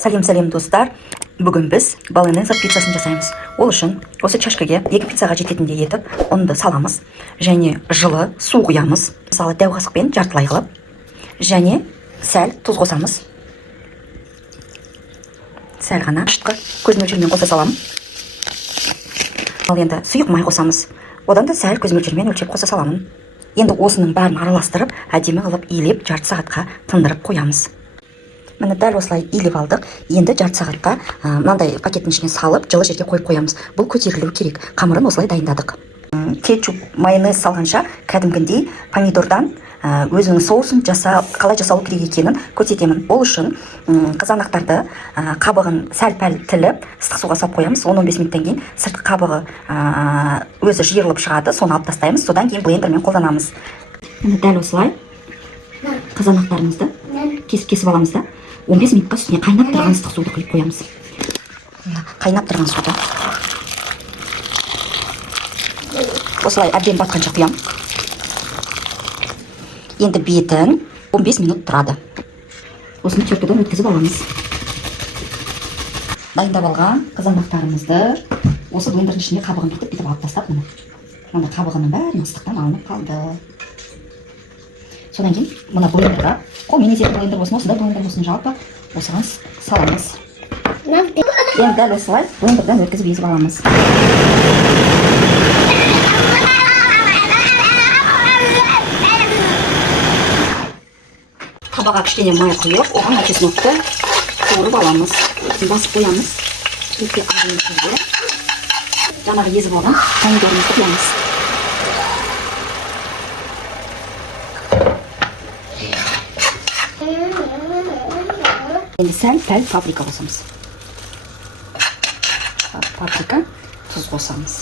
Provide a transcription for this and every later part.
Сәлем достар. Бүгін біз болонеза пиццасын жасаймыз. Ол үшін осы чашкаге 2 пиццаға жететіндей етіп ұнды саламыз және жылы су құямыз. Мысалы дәу қасықпен жартылай қылып және сәл тұз қосамыз. Сәл ғана ашытқы көз мөлшерімен қоса саламын. Ал енді сұйық май қосамыз. Одан да сәл көз мөлшерімен өлшеп қоса саламын. Енді осының бәрін араластырып, әдемі қылып илеп жарты сағатқа тындырып қоямыз. Міне дәл осылай илеп алдық. Енді жарты сағатқа мынандай пакеттің ішіне салып, жылы жерге қойып қоямыз. Бұл көтерілуі керек. Қамырын осылай дайындадық. Кетчуп, майонез салғанша кәдімгідей помидордан өзінің соусын қалай жасалу керек екенін көрсетемін. Ол үшін қызанақтарды қабығын сәл-пәл тіліп, ыстық суға салып қоямыз. 10-15 минуттан кейін сыртқы қабығы өзі жиырылып шығады, соны алып тастаймыз. Содан кейін блендермен қолданамыз. Міне дәл осылай қызанақтарымызды кесіп аламыз да 15 минутқа үстіне қайнап тұрған ыстық суды құйып қоямыз. Қайнап тұрған суды осылай әбден батқанша құям. Енді бетін 15 минут тұрады. Осыны теркеден өткізіп аламыз. Дайындап алған қызанақтарымызды осы блендердің ішіне қабығын бүйтіп алып тастап, мына қабығының бәрі ыстықтан алынып қалды. Содан кейін мына блендерға, қолмен есетін блендер болсын, осындай блендер болсын, жалпы осыған саламыз. Енді дәл осылай блендерден өткізіп езіп аламыз. Табаға кішкене май құйып, оған чеснокты қуырып аламыз. Басып қоямыз. Өте азын түрде. Жаңағы езіп алған помидорымызды құямыз. Енді сәл-пәл паприка қосамыз. Паприка, тұз қосамыз.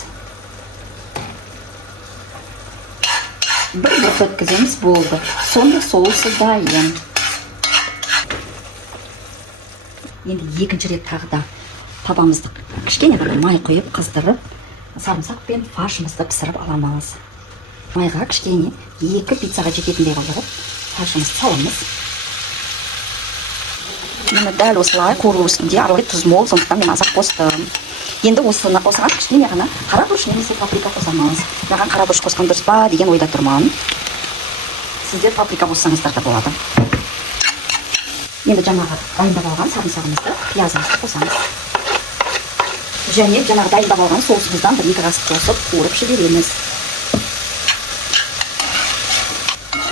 Бір өткіземіз, болды. Сонда соусы дайын. Енді екінші рет тағы да табамызды кішкене ғана май құйып қыздырып, сарымсақ пен фаршымызды пісіріп аламыз. Майға кішкене 2 пиццаға жететіндей қылдырып, фаршымызды саламыз. Мені дәл осылай қуыру үстінде аралай тұз мол, сондықтан мен азап қостым. Енді осыған кішкене ғана қара бұрыш немесе паприка қосамыз. Маған қара бұрыш қосқан дұрыс па деген ойда тұрмын. Сіздер паприка қоссаңыздар да болады. Енді жаңағы дайындап алған сарымсағымызды, пиязымызды қосамыз. Және жаңағы дайындап алған соусымыздан 1-2 қасық қосып қуырып жібереміз.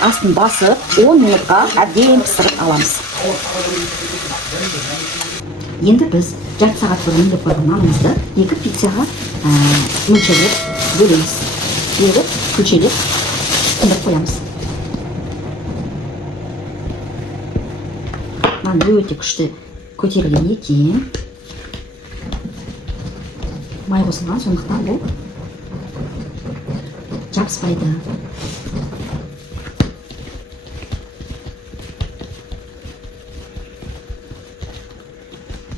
Астын басып 10 минутқа әбден пісіріп аламыз. Енді біз жарты сағат бұрын деп қойған нанымызды 2 пиццаға мөлшерлеп бөлеміз. Беріп, күлшелеп тындырып қоямыз. Нан өте күшті көтерілген екен. Май қосылған, сондықтан бұл жабыспайды.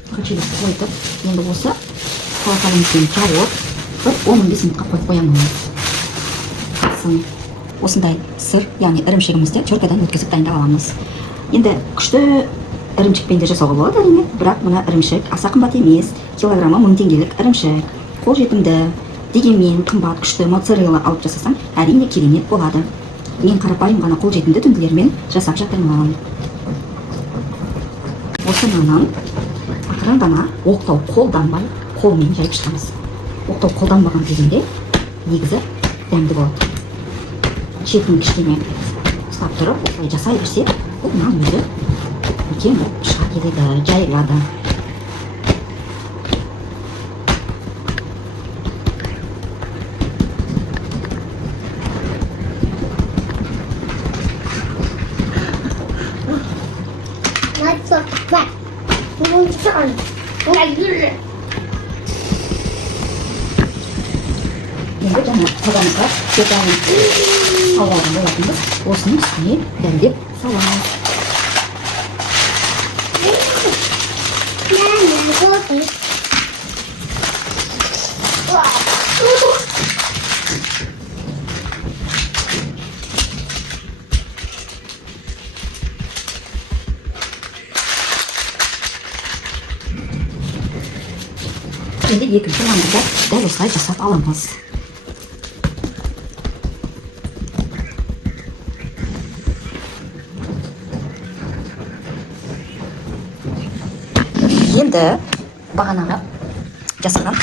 Күлшелеп қойдық. Енді осы салаталымызбен жауып, 10-15 минутқа қойып қоямыз. Осындай сыр, яғни ірімшігімізді теркадан өткізіп дайындап аламыз. Енді күшті ірімшікпен де жасауға болады, әрине, бірақ мына ірімшік аса қымбат емес, килограммы 1000 теңгелік ірімшік. Қолжетімді, дегенмен қымбат күшті моцарелла алып жасасаң, әрине керемет болады. Мен қарапайым ғана қолжетімді дүнділермен жасап жатырмын. Осы наннан ақырындана оқтау қолданбай, қолмен жайып шығамыз. Оқтау қолданбаған кезінде негізі дәмді болады. Шетін кішкене ұстап тұрып, осылай жасай берсе, бұл нан өзі үлкен болып шыға келеді, жайылады. Енді жаңа табамызға кетайын салған болатынбыз. Осының үстіне дәмдеп саламыз. Енді екінші нанды да дәл осылай жасап аламыз. Енді бағанағы жасаған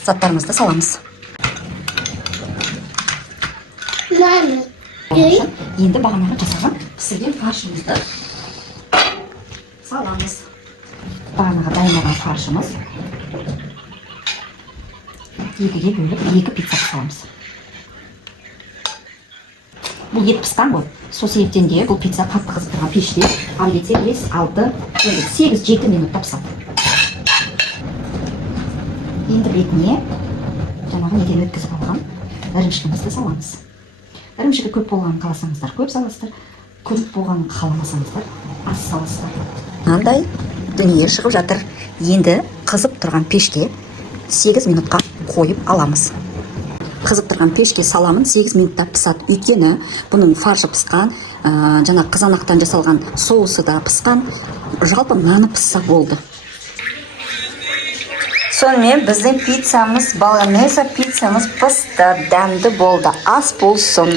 заттарымызды саламыз. Енді бағанағы жасаған пісірген фаршымызды саламыз. Бағанағы дайындаған фаршымыз екіге бөліп, екі пицца саламыз. Бұл ет пісқан ғой. Сол себептен де бұл пицца қатты қызып тұрған пеште ал кетсе 5-6-8-7 минутта пісады. Енді бетіне жаңағы неден өткізіп алған ірімшігімізді саламыз. Ірімшігі көп болғанын қаласаңыздар көп саласыздар, көп болғанын қаламасаңыздар аз саласыздар. Мынандай дүние шығып жатыр. Енді қызып тұрған пешке 8 минутқа қойып аламыз. Қызып тұрған пешке саламын, 8 минутта пісады. Өйткені бұның фаршы пісқан, жаңа қызанақтан жасалған соусы да пісқан, жалпы наны пісса болды. Сонымен біздің пиццамыз, болонеза пиццамыз пісті, дәмді болды. Ас болсын.